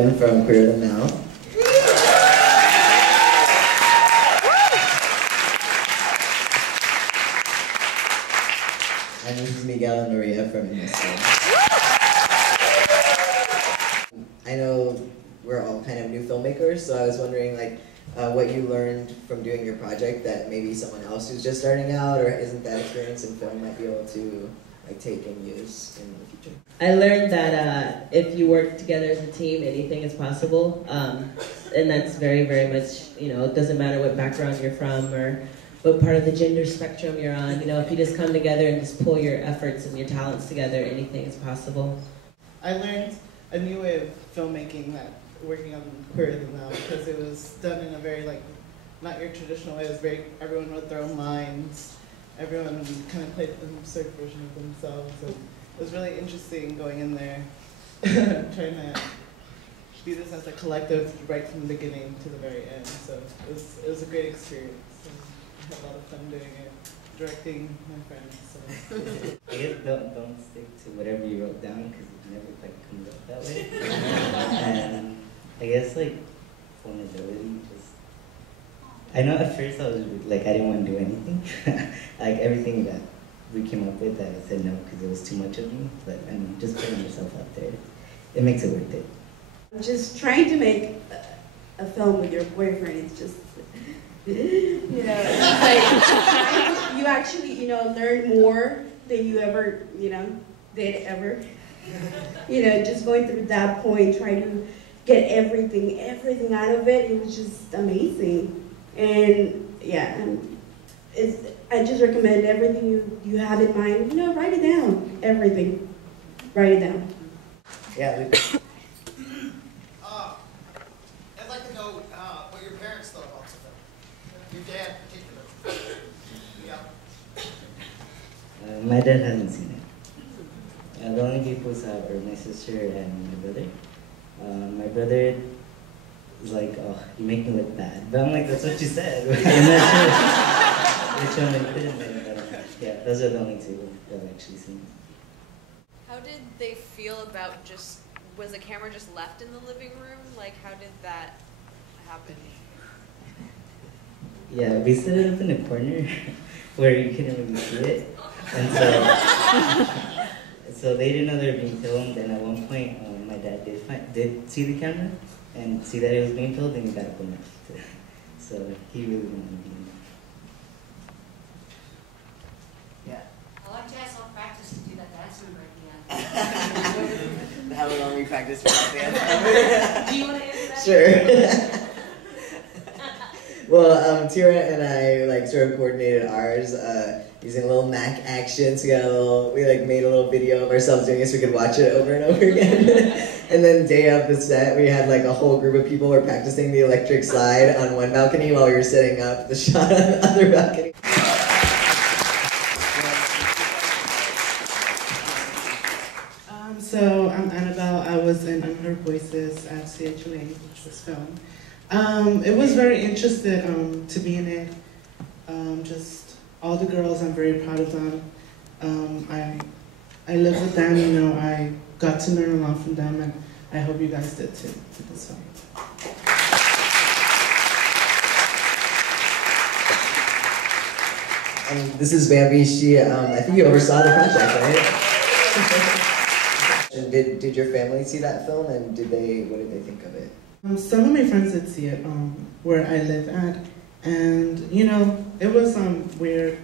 again from Queer Them Now. And this is Miguel and Maria from Innisfil. I know we're all kind of new filmmakers, so I was wondering what you learned from doing your project that maybe someone else who's just starting out or isn't that experienced in film might be able to take and use in the future. I learned that if you work together as a team, anything is possible, and that's very, very much, it doesn't matter what background you're from or what part of the gender spectrum you're on. If you just come together and just pull your efforts and your talents together, anything is possible. I learned a new way of filmmaking working on Queer Them Now, because it was done in a very not your traditional way. It was very, everyone wrote their own lines. Everyone kind of played a certain version of themselves. And it was really interesting going in there, trying to do this as a collective right from the beginning to the very end. So it was a great experience. I had a lot of fun doing it, directing my friends. So. I guess don't stick to whatever you wrote down because it never quite comes up that way. And I guess vulnerability. I know at first I was I didn't want to do anything. Everything that we came up with, I said no because it was too much of me. But I mean, just putting yourself out there, it makes it worth it. Just trying to make a film with your boyfriend, it's just, it's you actually, learn more than you ever, did ever. Just going through that point, trying to get everything out of it, it was just amazing. And yeah, I just recommend everything you have in mind, write it down, everything, write it down. Yeah. I'd like to know what your parents thought about the film. Your dad in particular. Yeah. My dad hasn't seen it. The only people saw it were my sister and my brother. My brother is like, oh, you make me look bad. But I'm like, that's what you said. I'm not sure which one I put in there. But yeah, those are the only two that I've actually seen. How did they feel about was the camera just left in the living room? How did that happen? Yeah, we set it up in a corner where you couldn't really see it. And so they didn't know they were being filmed, and at one point my dad did see the camera and see that it was being filmed, and he got up and left. So he really didn't want to be in there. Yeah. I like to ask all practice to do that dance move right now. How long we practiced for that dance? Do you want to answer that? Sure. Well, Tira and I sort of coordinated ours using a little Mac action. So we made a little video of ourselves doing it so we could watch it over and over again. And then day of the set, we had a whole group of people were practicing the electric slide on one balcony while we were setting up the shot on the other balcony. So I'm Annabelle. I was in Unheard Voices at CHUA, which was filmed. It was very interesting to be in it. Just all the girls, I'm very proud of them. I live with them, I got to learn a lot from them, and I hope you guys did too with this film. And this is Bambi. She, I think you oversaw the project, right? Did your family see that film, and what did they think of it? Some of my friends did see it where I live at, and it was weird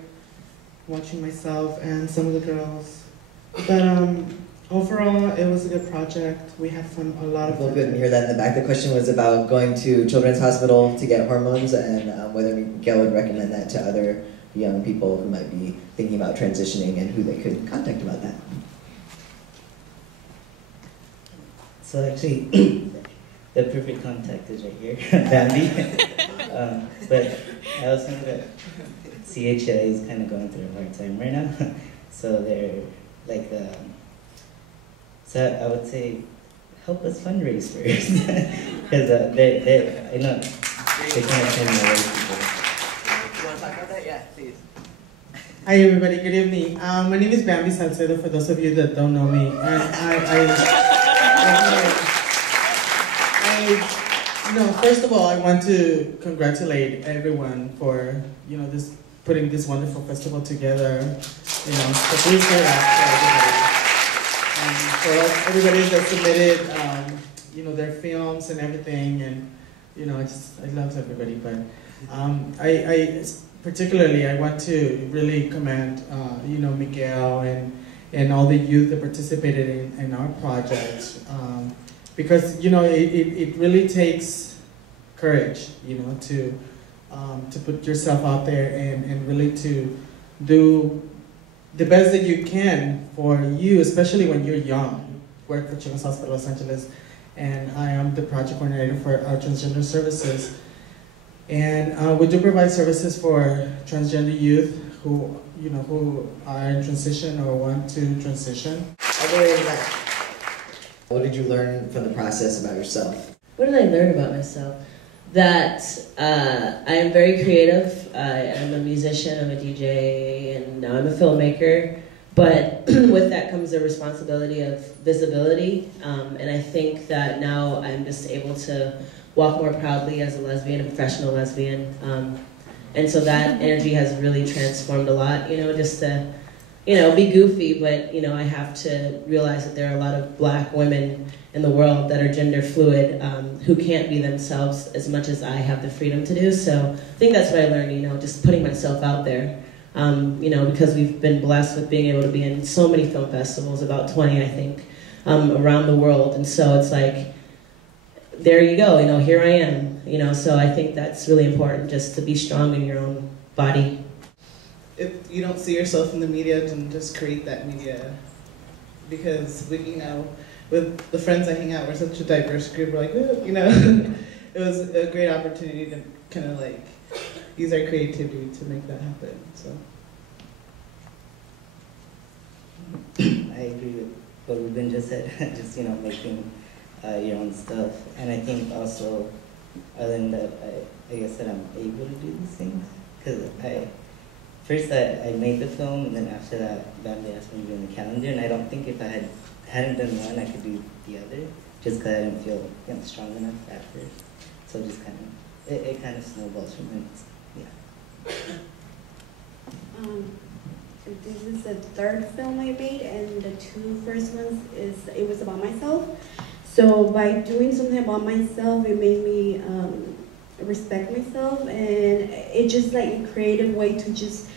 watching myself and some of the girls, but overall it was a good project. We had fun, a lot of fun. Well, good to hear that in the back. The question was about going to Children's Hospital to get hormones, and whether Miguel would recommend that to other young people who might be thinking about transitioning and who they could contact about that. So actually, the perfect contact is right here, Bambi. But I also know that CHLA is kind of going through a hard time right now. So they're so I would say, help us fundraise first. Because I know they kind of turn away people. You want to talk about that? Yeah, please. Hi everybody, good evening. My name is Bambi Salcedo, for those of you that don't know me. And First of all, I want to congratulate everyone for, this putting this wonderful festival together. So please hear that for everybody that submitted, their films and everything, and I love everybody. But I particularly I want to really commend, Miguel and all the youth that participated in our project, because it really takes courage, to put yourself out there and really to do the best that you can for you, especially when you're young. Work for Children's Hospital Los Angeles, and I am the project coordinator for our transgender services. And we do provide services for transgender youth who are in transition or want to transition. Other than that, what did you learn from the process about yourself? What did I learn about myself? That I am very creative. I am a musician, I'm a DJ, and now I'm a filmmaker. But with that comes the responsibility of visibility. And I think that now I'm just able to walk more proudly as a lesbian, a professional lesbian. And so that energy has really transformed a lot, just to, be goofy, but, I have to realize that there are a lot of Black women in the world that are gender fluid, who can't be themselves as much as I have the freedom to do. So I think that's what I learned, just putting myself out there. Because we've been blessed with being able to be in so many film festivals, about 20, I think, around the world. And so it's like, there you go, here I am, so I think that's really important, just to be strong in your own body. If you don't see yourself in the media, then just create that media. Because with the friends I hang out, we're such a diverse group, we're like, it was a great opportunity to kind of like use our creativity to make that happen, so. I agree with what Ruben just said, just, making your own stuff. And I think also, other than that, I guess that I'm able to do these things. Because first I made the film, and then after that, they asked me to be in the calendar, and I don't think if I hadn't done one, I could do the other, just because I didn't feel strong enough at first. So just kind of, it kind of snowballs from it. Yeah. This is the third film I made, and the two first ones it was about myself. So by doing something about myself, it made me respect myself, and it's just like a creative way to just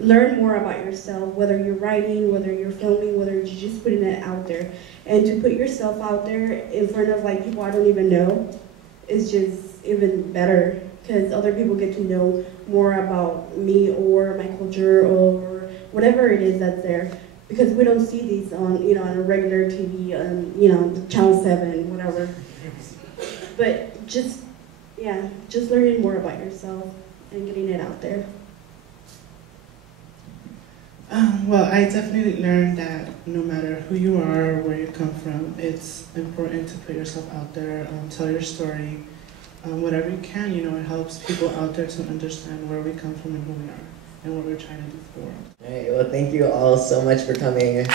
learn more about yourself, whether you're writing, whether you're filming, whether you're just putting it out there. And to put yourself out there in front of like people I don't even know is just even better, because other people get to know more about me or my culture or whatever it is that's there. Because we don't see these on, on a regular TV, on, Channel 7, whatever. But just learning more about yourself and getting it out there. Well, I definitely learned that no matter who you are or where you come from, it's important to put yourself out there, tell your story, whatever you can, it helps people out there to understand where we come from and who we are and what we're trying to do for the world. All right, well, thank you all so much for coming.